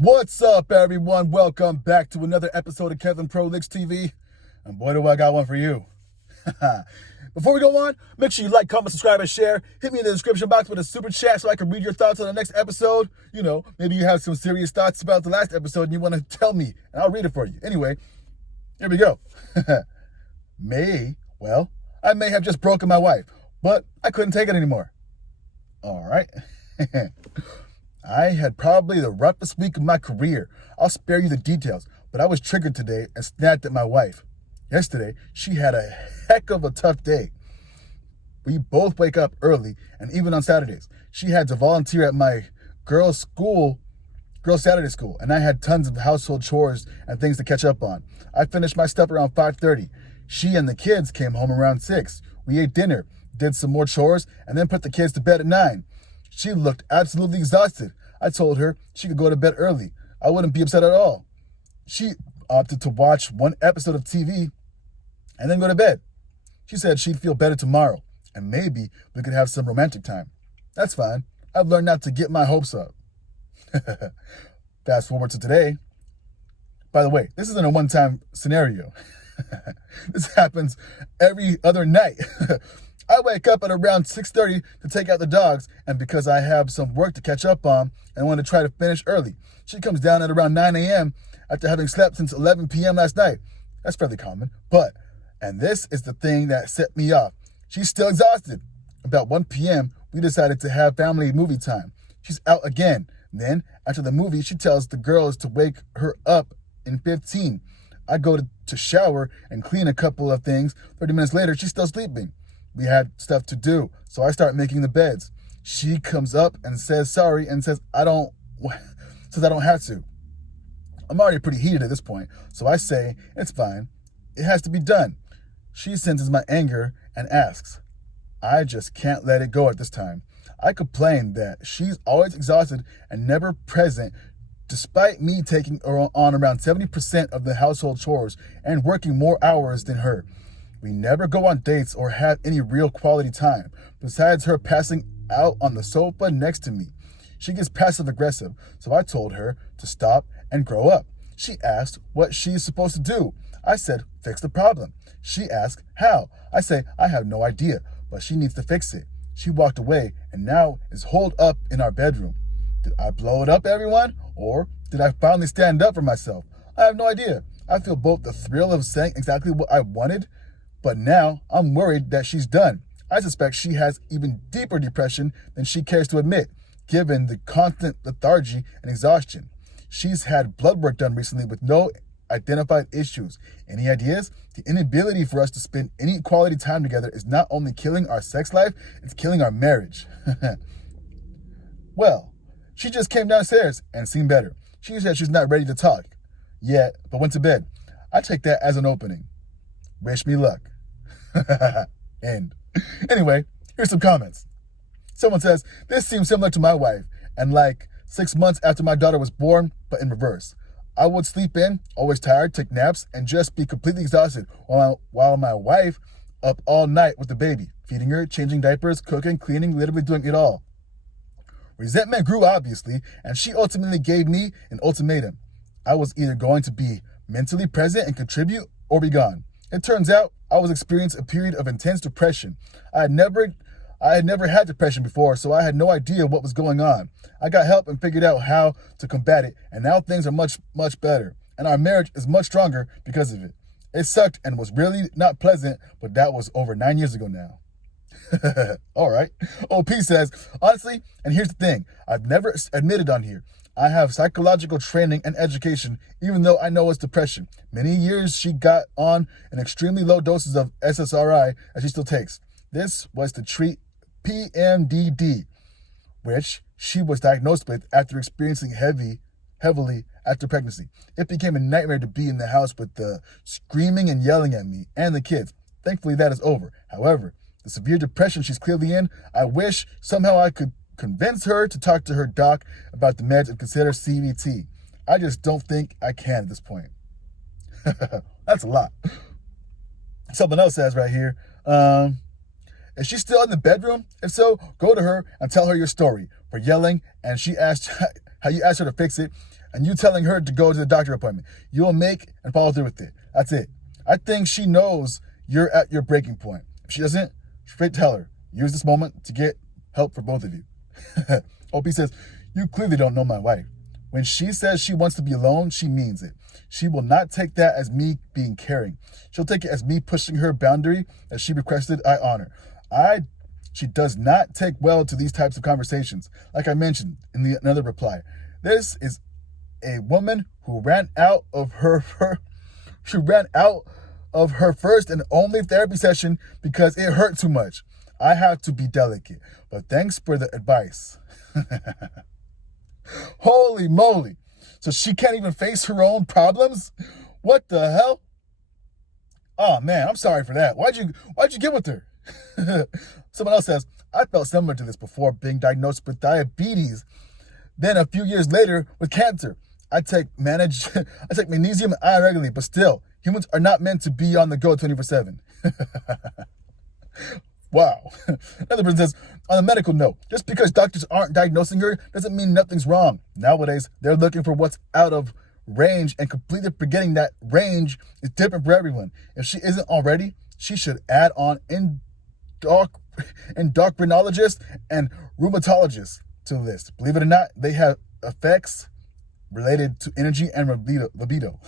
What's up, everyone? Welcome back to another episode of Kevin Pro Licks TV. And boy, do I got one for you. Before we go on, make sure you like, comment, subscribe, and share. Hit me in the description box with a super chat so I can read your thoughts on the next episode. You know, maybe you have some serious thoughts about the last episode and you want to tell me, and I'll read it for you. Anyway, here we go. I may have just broken my wife, but I couldn't take it anymore. All right. I had probably the roughest week of my career. I'll spare you the details, but I was triggered today and snapped at my wife. Yesterday, she had a heck of a tough day. We both wake up early, and even on Saturdays. She had to volunteer at my girls' Saturday school, and I had tons of household chores and things to catch up on. I finished my stuff around 5:30. She and the kids came home around 6. We ate dinner, did some more chores, and then put the kids to bed at 9. She looked absolutely exhausted. I told her she could go to bed early. I wouldn't be upset at all. She opted to watch one episode of TV and then go to bed. She said she'd feel better tomorrow, and maybe we could have some romantic time. That's fine. I've learned not to get my hopes up. Fast forward to today. By the way, this isn't a one-time scenario. This happens every other night. I wake up at around 6:30 to take out the dogs, and because I have some work to catch up on and want to try to finish early, she comes down at around 9 a.m. after having slept since 11 p.m. last night. That's fairly common, and this is the thing that set me off. She's still exhausted. About 1 p.m., we decided to have family movie time. She's out again. Then, after the movie, she tells the girls to wake her up in 15. I go to shower and clean a couple of things. 30 minutes later, she's still sleeping. We had stuff to do, so I start making the beds. She comes up and says sorry and says I don't have to. I'm already pretty heated at this point, so I say it's fine. It has to be done. She senses my anger and asks. I just can't let it go at this time. I complain that she's always exhausted and never present, despite me taking on around 70% of the household chores and working more hours than her. We never go on dates or have any real quality time, besides her passing out on the sofa next to me. She gets passive-aggressive, so I told her to stop and grow up. She asked what she's supposed to do. I said, fix the problem. She asked, how? I say, I have no idea, but she needs to fix it. She walked away and now is holed up in our bedroom. Did I blow it up, everyone? Or did I finally stand up for myself? I have no idea. I feel both the thrill of saying exactly what I wanted, but now I'm worried that she's done. I suspect she has even deeper depression than she cares to admit, given the constant lethargy and exhaustion. She's had blood work done recently with no identified issues. Any ideas? The inability for us to spend any quality time together is not only killing our sex life, it's killing our marriage. Well, she just came downstairs and seemed better. She said she's not ready to talk yet, but went to bed. I take that as an opening. Wish me luck. End. Anyway, here's some comments. Someone says, this seems similar to my wife, and like 6 months after my daughter was born, but in reverse. I would sleep in, always tired, take naps, and just be completely exhausted while my wife up all night with the baby, feeding her, changing diapers, cooking, cleaning, literally doing it all. Resentment grew, obviously, and she ultimately gave me an ultimatum. I was either going to be mentally present and contribute or be gone. It turns out I was experiencing a period of intense depression. I had never had depression before, so I had no idea what was going on. I got help and figured out how to combat it, and now things are much, much better. And our marriage is much stronger because of it. It sucked and was really not pleasant, but that was over 9 years ago now. All right. OP says, honestly, and here's the thing, I've never admitted on here, I have psychological training and education, even though I know it's depression. Many years she got on an extremely low doses of SSRI that she still takes. This was to treat PMDD, which she was diagnosed with after experiencing heavily after pregnancy. It became a nightmare to be in the house with the screaming and yelling at me and the kids. Thankfully, that is over. However, the severe depression she's clearly in, I wish somehow I could convince her to talk to her doc about the meds and consider CBT. I just don't think I can at this point. That's a lot. Someone else says right here, is she still in the bedroom? If so, go to her and tell her your story for yelling, and she asked how you asked her to fix it. and you telling her to go to the doctor appointment. You'll make and follow through with it. That's it. I think she knows you're at your breaking point. If she doesn't, straight tell her. Use this moment to get help for both of you. OP says, you clearly don't know my wife. When she says she wants to be alone, she means it. She will not take that as me being caring. She'll take it as me pushing her boundary that she requested I honor. She does not take well to these types of conversations. Like I mentioned in another reply, this is a woman who ran out of her first and only therapy session because it hurt too much. I have to be delicate, but thanks for the advice. Holy moly. So she can't even face her own problems? What the hell? Oh man, I'm sorry for that. Why'd you get with her? Someone else says, I felt similar to this before being diagnosed with diabetes. Then a few years later with cancer. I take magnesium and iron regularly, but still, humans are not meant to be on the go 24/7. Wow. Another person says, on a medical note, just because doctors aren't diagnosing her doesn't mean nothing's wrong. Nowadays, they're looking for what's out of range and completely forgetting that range is different for everyone. If she isn't already, she should add on endocrinologists and rheumatologists to the list. Believe it or not, they have effects related to energy and libido.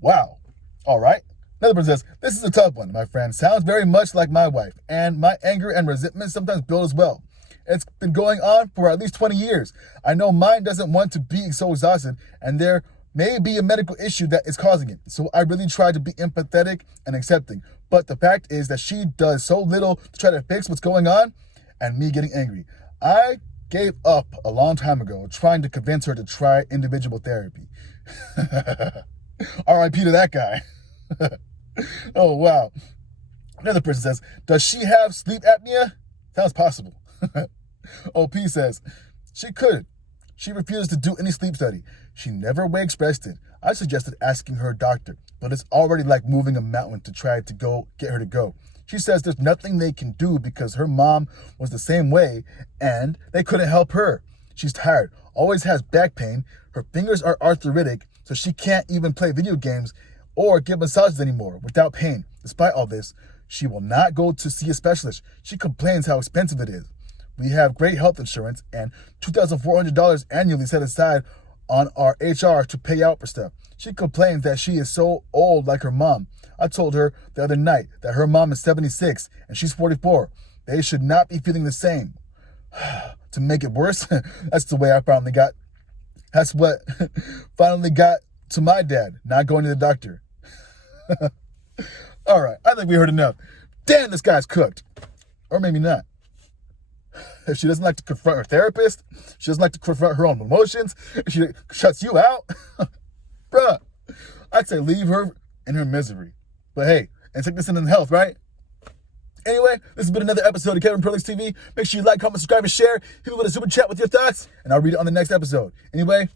Wow. All right. Another person says, this is a tough one, my friend. Sounds very much like my wife, and my anger and resentment sometimes build as well. It's been going on for at least 20 years. I know mine doesn't want to be so exhausted, and there may be a medical issue that is causing it. So I really try to be empathetic and accepting. But the fact is that she does so little to try to fix what's going on, and me getting angry. I gave up a long time ago trying to convince her to try individual therapy. R.I.P. to that guy. Oh, wow. Another person says, does she have sleep apnea? Sounds possible. OP says, she could. She refuses to do any sleep study. She never way expressed it. I suggested asking her doctor, but it's already like moving a mountain to try to get her to go. She says there's nothing they can do because her mom was the same way and they couldn't help her. She's tired, always has back pain. Her fingers are arthritic, so she can't even play video games or get massages anymore without pain. Despite all this, she will not go to see a specialist. She complains how expensive it is. We have great health insurance and $2,400 annually set aside on our HR to pay out for stuff. She complains that she is so old like her mom. I told her the other night that her mom is 76 and she's 44. They should not be feeling the same. To make it worse, that's what finally got to my dad, not going to the doctor. All right, I think we heard enough. Damn, this guy's cooked. Or maybe not. If she doesn't like to confront her therapist, she doesn't like to confront her own emotions, if she shuts you out, bruh, I'd say leave her in her misery. But hey, and take this in health, right? Anyway, this has been another episode of Kevin Perlix TV. Make sure you like, comment, subscribe, and share. Hit me with a super chat with your thoughts, and I'll read it on the next episode. Anyway,